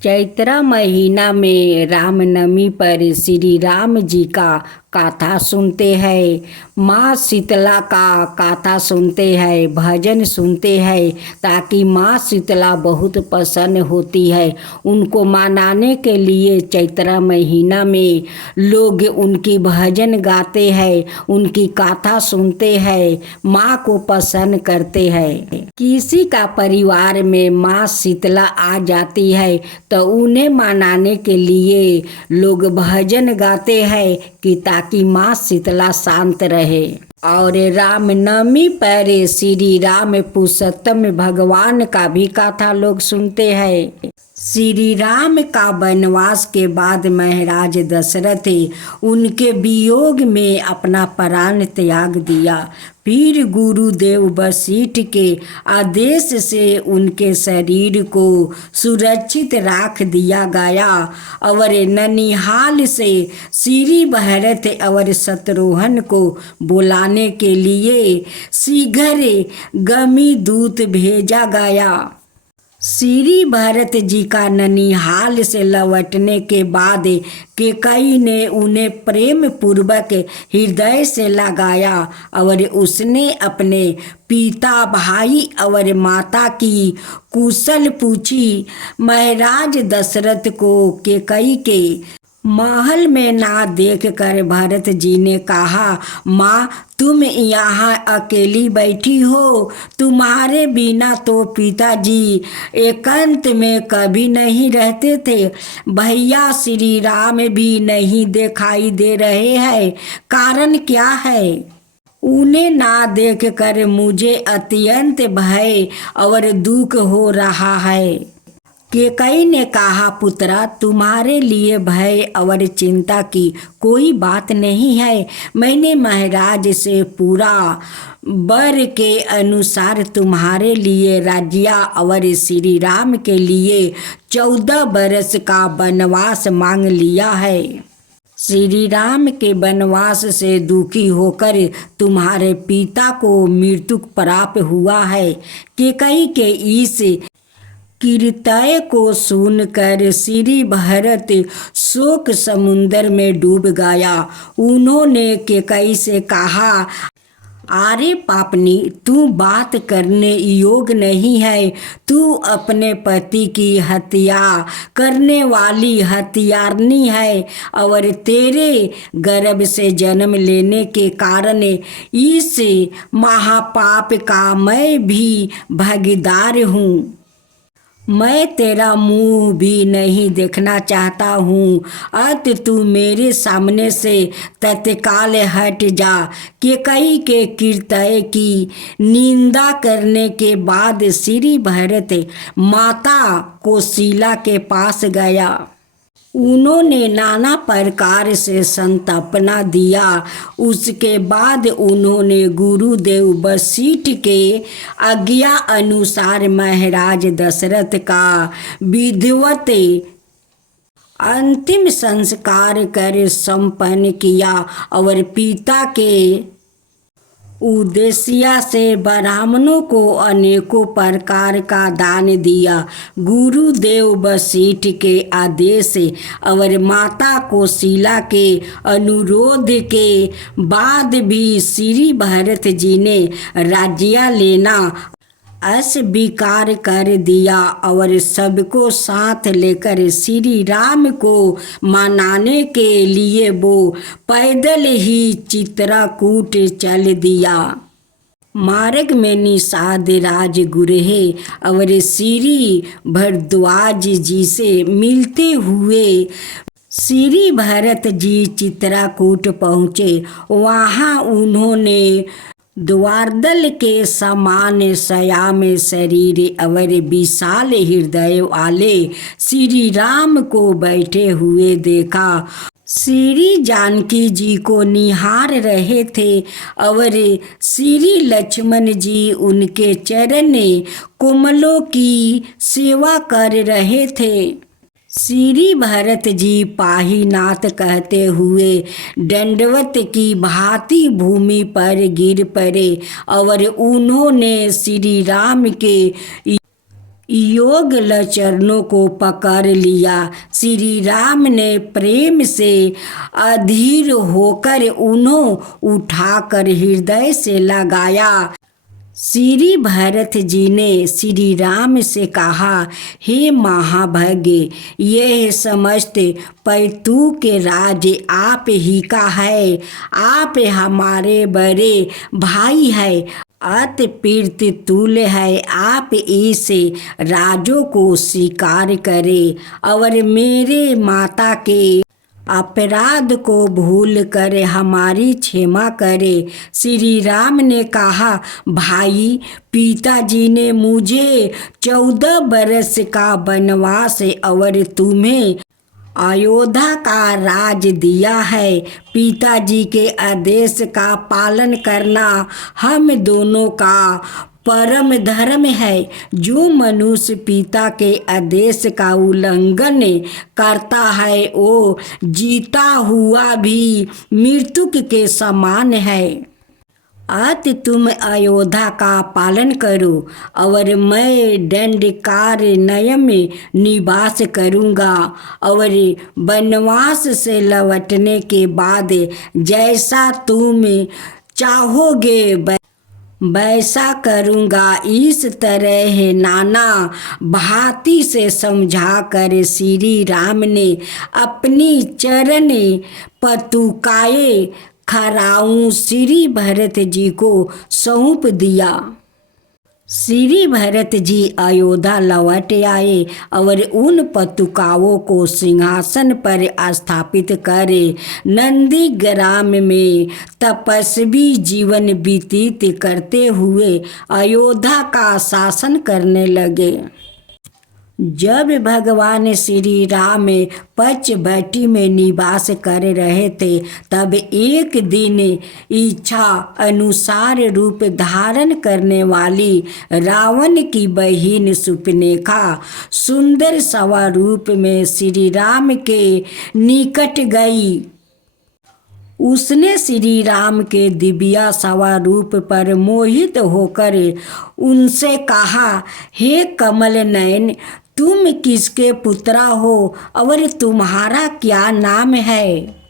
चैत्र महीना में रामनवमी पर श्री राम जी का गाथा सुनते हैं, माँ शीतला का गाथा सुनते हैं, भजन सुनते हैं, ताकि माँ शीतला बहुत प्रसन्न होती है। उनको मनाने के लिए चैत्र महीना में लोग उनकी भजन गाते हैं, उनकी गाथा सुनते हैं, माँ को प्रसन्न करते हैं। किसी का परिवार में माँ शीतला आ जाती है तो उन्हें मनाने के लिए लोग भजन गाते हैं कि ताकि माँ शीतला शांत रहे। और रामनवमी पर श्री राम पुरुषोत्तम भगवान का भी कथा लोग सुनते हैं। श्री राम का वनवास के बाद महाराज दशरथ उनके वियोग में अपना प्राण त्याग दिया। फिर गुरुदेव वशिष्ठ के आदेश से उनके शरीर को सुरक्षित रख दिया गया और ननिहाल से श्री भरत और शत्रुघ्न को बुलाने के लिए शीघ्र गमी दूत भेजा गया। श्री भरत जी का ननिहाल से लौटने के बाद कैकेयी ने उन्हें प्रेम पूर्वक हृदय से लगाया और उसने अपने पिता, भाई और माता की कुशल पूछी। महाराज दशरथ को कैकेयी के महल में ना देखकर भरत जी ने कहा, माँ तुम यहाँ अकेली बैठी हो, तुम्हारे बिना तो पिताजी एकांत में कभी नहीं रहते थे। भैया श्री राम भी नहीं दिखाई दे रहे हैं, कारण क्या है? उन्हें ना देखकर मुझे अत्यंत भय और दुख हो रहा है। कैकेयी ने कहा, पुत्रा तुम्हारे लिए भय और चिंता की कोई बात नहीं है। मैंने महाराज से पूरा वर के अनुसार तुम्हारे लिए राज्य और श्री राम के लिए 14 वर्ष का वनवास मांग लिया है। श्री राम के वनवास से दुखी होकर तुम्हारे पिता को मृत्यु प्राप्त हुआ है। कैकेयी के इस कीर्तय को सुनकर श्री भरत शोक समुद्र में डूब गया। उन्होंने कैकेयी से कहा, अरे पापनी, तू बात करने योग्य नहीं है। तू अपने पति की हत्या करने वाली हत्यारनी है और तेरे गर्भ से जन्म लेने के कारण इस महापाप का मैं भी भागीदार हूँ। मैं तेरा मुंह भी नहीं देखना चाहता हूँ। अत तू मेरे सामने से तत्काल हट जा। कैकेयी के कीर्तय की निंदा करने के बाद श्री भरत माता कौशल्या के पास गया। उन्होंने नाना प्रकार से संतापना दिया। उसके बाद उन्होंने गुरुदेव वशिष्ठ के आज्ञा अनुसार महाराज दशरथ का विधिवत अंतिम संस्कार कर संपन्न किया और पिता के उद्देश्य से ब्राह्मणों को अनेकों प्रकार का दान दिया। गुरुदेव वशिष्ठ के आदेश और माता कौशल्या के अनुरोध के बाद भी श्री भरत जी ने राज्य लेना अस्वीकार कर दिया और सबको साथ लेकर श्री राम को मनाने के लिए वो पैदल ही चित्रकूट चल दिया। मार्ग में निषाद राजगुरु और श्री भरद्वाज जी से मिलते हुए श्री भरत जी चित्रकूट पहुँचे। वहाँ उन्होंने द्वारदल के समान श्याम शरीर और विशाल हृदय वाले श्री राम को बैठे हुए देखा। श्री जानकी जी को निहार रहे थे और श्री लक्ष्मण जी उनके चरण कमलों की सेवा कर रहे थे। श्री भरत जी पाहीनाथ कहते हुए दंडवत की भांति भूमि पर गिर पड़े और उन्होंने श्री राम के योग चरणों को पकड़ लिया। श्री राम ने प्रेम से अधीर होकर उन्हें उठाकर हृदय से लगाया। श्री भरत जी ने श्री राम से कहा, हे महाभागे, यह समस्त पैतु के राज आप ही का है। आप हमारे बड़े भाई है, अत प्रीत तुल्य है। आप इस राजों को स्वीकार करें और मेरे माता के अपराध को भूल कर हमारी क्षमा करे। श्री राम ने कहा, भाई, पिताजी ने मुझे 14 बरस का वनवास और तुम्हें अयोध्या का राज दिया है। पिताजी के आदेश का पालन करना हम दोनों का परम धर्म है। जो मनुष्य पिता के आदेश का उल्लंघन करता है वो जीता हुआ भी मृत्यु के समान है। अत तुम अयोध्या का पालन करो और मैं दंडकारण्य में निवास करूँगा और वनवास से लौटने के बाद जैसा तुम चाहोगे वैसा करूँगा। इस तरह नाना भांति से समझा कर श्री राम ने अपनी चरण पतुकाए खराऊं श्री भरत जी को सौंप दिया। श्री भरत जी अयोध्या लौट आए और उन पतुकाओं को सिंहासन पर स्थापित करे नंदीग्राम में तपस्वी जीवन व्यतीत करते हुए अयोध्या का शासन करने लगे। जब भगवान श्री राम पंचवटी में निवास कर रहे थे तब एक दिन इच्छा अनुसार रूप धारण करने वाली रावण की बहिन सुपनेखा सुंदर स्वरूप में श्री राम के निकट गई। उसने श्री राम के दिव्य स्वरूप पर मोहित होकर उनसे कहा, हे कमल नयन, तुम किसके पुत्रा हो और तुम्हारा क्या नाम है?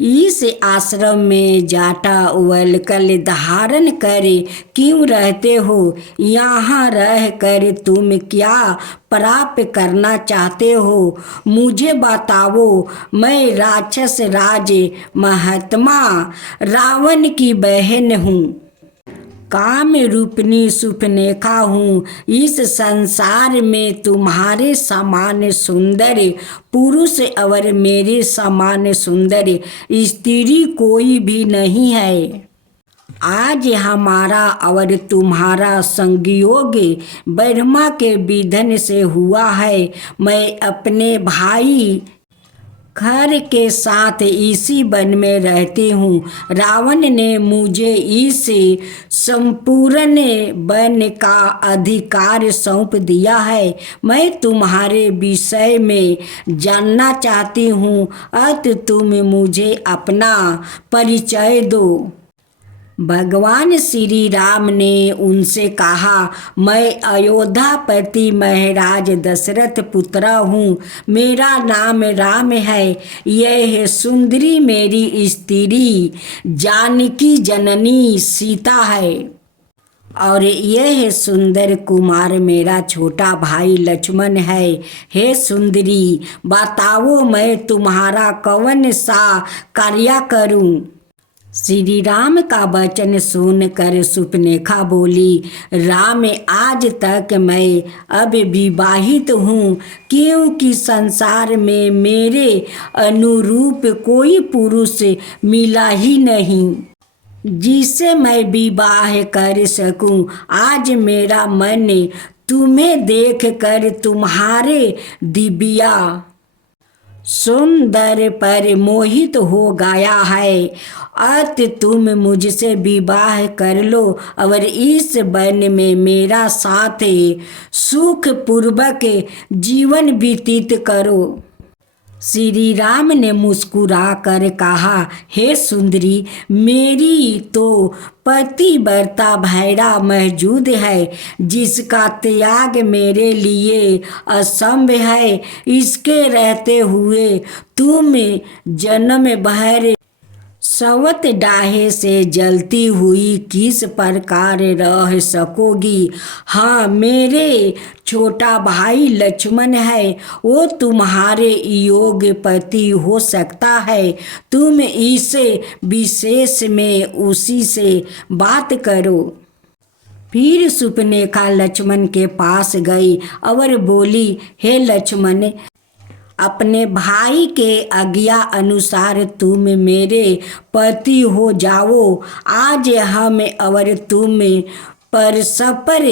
इस आश्रम में जाटा वल्कल धारण कर क्यों रहते हो? यहाँ रह कर तुम क्या प्राप्त करना चाहते हो? मुझे बताओ। मैं राक्षस राज महात्मा रावण की बहन हूँ, काम रूपनी सुपनेखा हूँ। इस संसार में तुम्हारे समान सुंदर पुरुष और मेरे समान सुंदर स्त्री कोई भी नहीं है। आज हमारा और तुम्हारा संयोग ब्रह्मा के विधान से हुआ है। मैं अपने भाई खर के साथ इसी वन में रहती हूँ। रावण ने मुझे इस संपूर्ण वन का अधिकार सौंप दिया है। मैं तुम्हारे विषय में जानना चाहती हूँ, अत तुम मुझे अपना परिचय दो। भगवान श्री राम ने उनसे कहा, मैं अयोध्यापति महाराज दशरथ पुत्र हूँ। मेरा नाम राम है। यह सुंदरी मेरी स्त्री जानकी जननी सीता है और यह सुंदर कुमार मेरा छोटा भाई लक्ष्मण है। हे सुंदरी, बताओ मैं तुम्हारा कौन सा कार्य करूं? श्री राम का वचन सुनकर सुपनेखा बोली, राम, आज तक मैं अब विवाहित हूँ, क्योंकि संसार में मेरे अनुरूप कोई पुरुष मिला ही नहीं जिसे मैं विवाह कर सकूं। आज मेरा मन तुम्हें देखकर तुम्हारे दिव्या सुंदर पर मोहित हो गया है। अत तुम मुझसे विवाह कर लो और इस वन में मेरा साथ सुख पूर्वक जीवन व्यतीत करो। श्री राम ने मुस्कुरा कर कहा, हे सुंदरी, मेरी तो पतिव्रता भैरा मौजूद है, जिसका त्याग मेरे लिए असंभव है। इसके रहते हुए तुम जन्म भर सवत डाहे से जलती हुई किस प्रकार रह सकोगी। हाँ, मेरे छोटा भाई लक्ष्मण है, वो तुम्हारे योग्य पति हो सकता है। तुम इस विशेष में उसी से बात करो। फिर सुपनेखा लक्ष्मण के पास गई और बोली, हे लक्ष्मण, अपने भाई के आज्ञा अनुसार तुम मेरे पति हो जाओ। आज हम और तुम परस्पर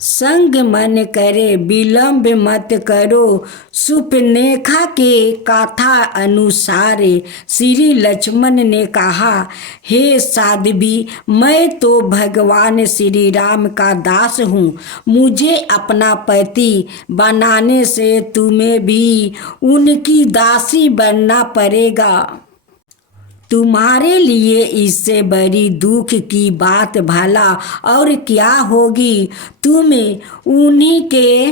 संग मन करे, विलंब मत करो। सुपनेखा के कथा अनुसार श्री लक्ष्मण ने कहा, हे साध्वी, मैं तो भगवान श्री राम का दास हूँ। मुझे अपना पति बनाने से तुम्हें भी उनकी दासी बनना पड़ेगा। तुम्हारे लिए इससे बड़ी दुख की बात भला और क्या होगी। तुम उन्हीं के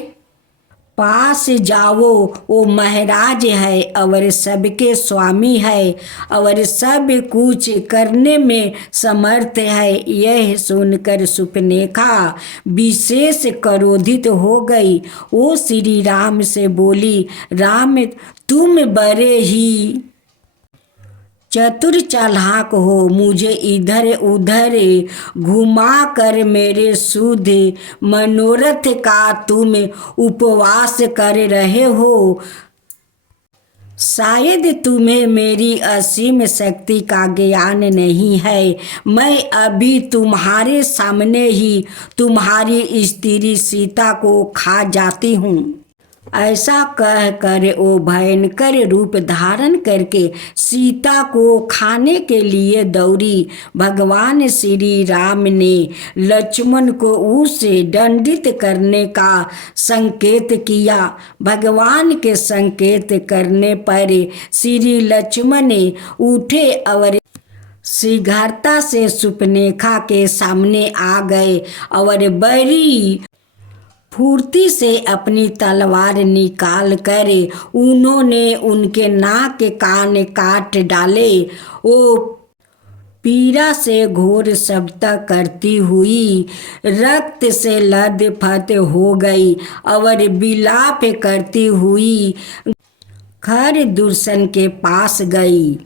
पास जाओ, वो महाराज है और सबके स्वामी है और सब कुछ करने में समर्थ है। यह सुनकर सुपनेखा विशेष क्रोधित हो गई। वो श्री राम से बोली, राम, तुम बड़े ही चतुर चालाक हो। मुझे इधर उधर घुमा कर मेरे शुद्ध मनोरथ का तुम उपवास कर रहे हो। शायद तुम्हें मेरी असीम शक्ति का ज्ञान नहीं है। मैं अभी तुम्हारे सामने ही तुम्हारी स्त्री सीता को खा जाती हूँ। ऐसा कह कर वो भयंकर रूप धारण करके सीता को खाने के लिए दौड़ी। भगवान श्री राम ने लक्ष्मण को उसे दंडित करने का संकेत किया। भगवान के संकेत करने पर श्री लक्ष्मण उठे और शीघ्रता से सुपनेखा के सामने आ गए और बड़ी फुर्ती से अपनी तलवार निकाल कर उन्होंने उनके नाक के कान काट डाले। वो पीड़ा से घोर शब्द करती हुई रक्त से लथपथ हो गई और विलाप करती हुई खर दूषण के पास गई।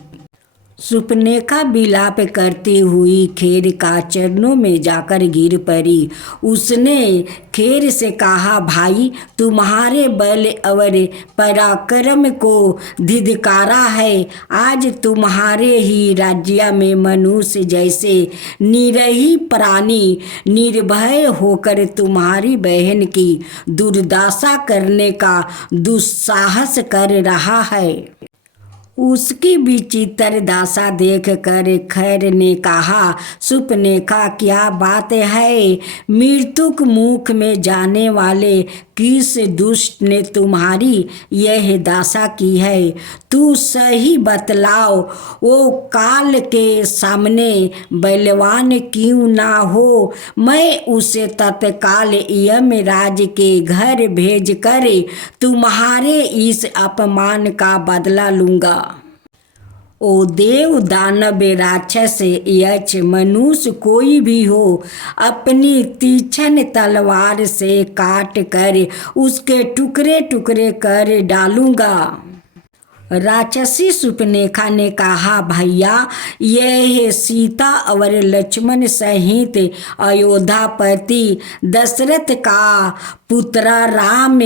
सुपनेखा विलाप करती हुई खेर का चरणों में जाकर गिर पड़ी। उसने खेर से कहा, भाई, तुम्हारे बल और पराक्रम को धिक्कारा है। आज तुम्हारे ही राज्य में मनुष्य जैसे निरीह प्राणी निर्भय होकर तुम्हारी बहन की दुर्दशा करने का दुस्साहस कर रहा है। उसकी विचित्र दशा देख कर खैर ने कहा, सुपनेखा, क्या बात है? मृत्युक मुख में जाने वाले किस दुष्ट ने तुम्हारी यह दशा की है? तू सही बतलाओ। वो काल के सामने बलवान क्यों ना हो? मैं उसे तत्काल यमराज के घर भेज कर तुम्हारे इस अपमान का बदला लूँगा। ओ देव, दानव, राक्षस, यक्ष, मनुष्य कोई भी हो, अपनी तीक्ष्ण तलवार से काट कर उसके टुकड़े टुकड़े कर डालूंगा। राक्षसी सुपनेखा ने कहा, भैया, यह सीता और लक्ष्मण सहित अयोध्यापति दशरथ का पुत्र राम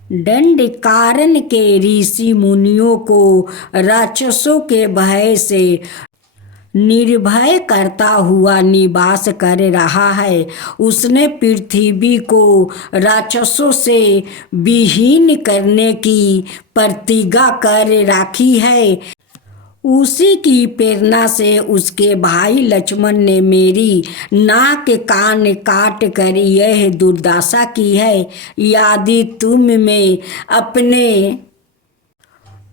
दंड कारण के ऋषि मुनियों को राक्षसों के भय से निर्भय करता हुआ निवास कर रहा है। उसने पृथ्वी को राक्षसों से विहीन करने की प्रतिज्ञा कर रखी है। उसी की प्रेरणा से उसके भाई लक्ष्मण ने मेरी नाक कान काट कर यह दुर्दशा की है। यदि तुम में अपने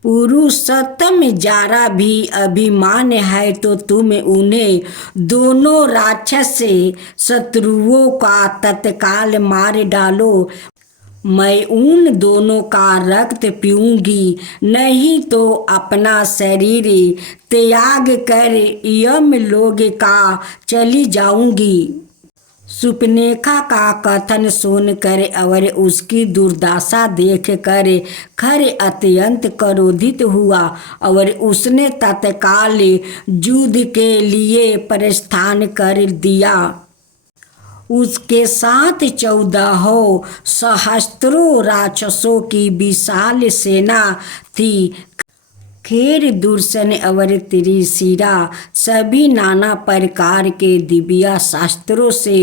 पुरुषोत्तम जरा भी अभिमान है तो तुम उन्हें दोनों राक्षस शत्रुओं का तत्काल मार डालो। मैं उन दोनों का रक्त पीऊंगी, नहीं तो अपना शरीर त्याग कर यमलोक का चली जाऊंगी। सुपनेखा का कथन सुनकर और उसकी दुर्दशा देखकर खर अत्यंत क्रोधित हुआ और उसने तत्काल युद्ध के लिए प्रस्थान कर दिया। उसके साथ 14 सहस्त्रों राक्षसों की विशाल सेना थी। खैर दुर्सन और त्रिशिरा सभी नाना प्रकार के दिव्य शास्त्रों से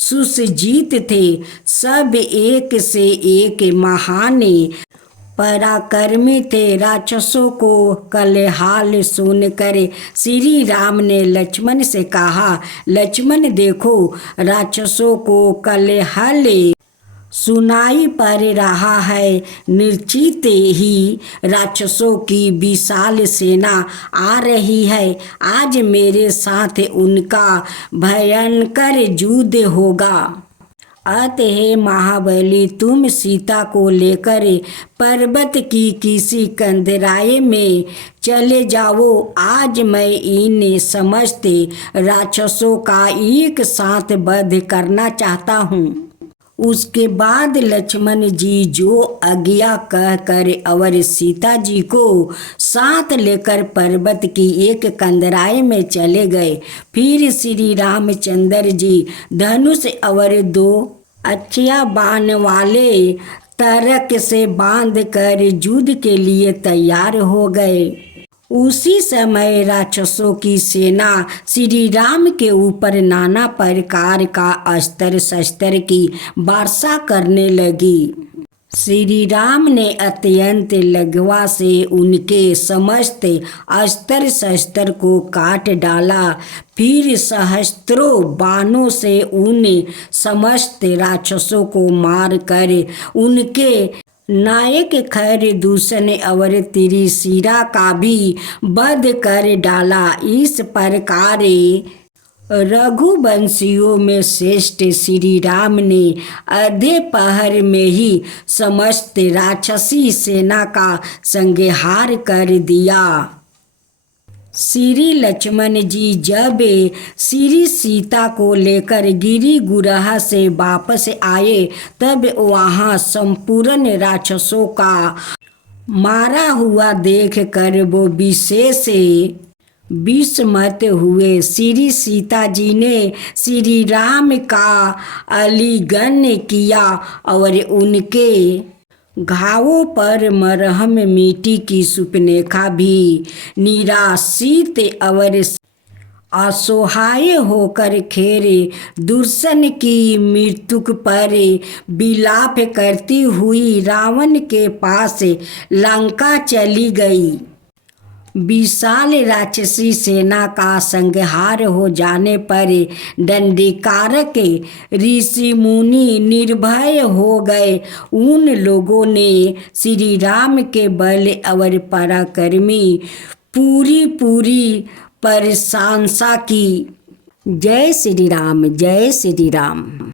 सुसज्जित थे। सब एक से एक महान पराक्रमी थे। राक्षसों को कलहाल सुनकर श्री राम ने लक्ष्मण से कहा, लक्ष्मण देखो, राक्षसों को कलहाल सुनाई पड़ रहा है। निश्चित ही राक्षसों की विशाल सेना आ रही है। आज मेरे साथ उनका भयंकर युद्ध होगा। अतः महाबली, तुम सीता को लेकर पर्वत की किसी कंदराए में चले जाओ। आज मैं इन समस्त राक्षसों का एक साथ वध करना चाहता हूँ। उसके बाद लक्ष्मण जी जो आज्ञा कहकर और सीता जी को साथ लेकर पर्वत की एक कंदराए में चले गए। फिर श्री रामचंद्र जी धनुष और 2 अच्छिया बाण वाले तरक से बांध कर युद्ध के लिए तैयार हो गए। उसी समय राक्षसों की सेना श्री राम के ऊपर नाना प्रकार का अस्त्र शस्त्र की वर्षा करने लगी। श्री राम ने अत्यंत लघवा से उनके समस्त अस्त्र शस्त्र को काट डाला। फिर सहस्त्रों बाणों से उन समस्त राक्षसों को मार कर उनके नायक खर दूषण और त्रिशिरा का भी वध कर डाला। इस प्रकार रघुवंशियों में श्रेष्ठ श्री राम ने आधे पहर में ही समस्त राक्षसी सेना का संहार कर दिया। श्री लक्ष्मण जी जब श्री सीता को लेकर गिरी गुरहा से वापस आए तब वहाँ संपूर्ण राक्षसों का मारा हुआ देखकर वो विशेष विस्मित हुए। श्री सीता जी ने श्री राम का आलिंगन किया और उनके घावों पर मरहम मिट्टी की सुपनेखा भी निराशित और असहाय होकर खेरे दुर्सन की मृत्यु पर विलाप करती हुई रावण के पास लंका चली गई। विशाल राक्षसी सेना का संहार हो जाने पर दंडकारक ऋषि मुनि निर्भय हो गए। उन लोगों ने श्री राम के बल और पराक्रमी पूरी प्रशंसा की। जय श्री राम, जय श्री राम।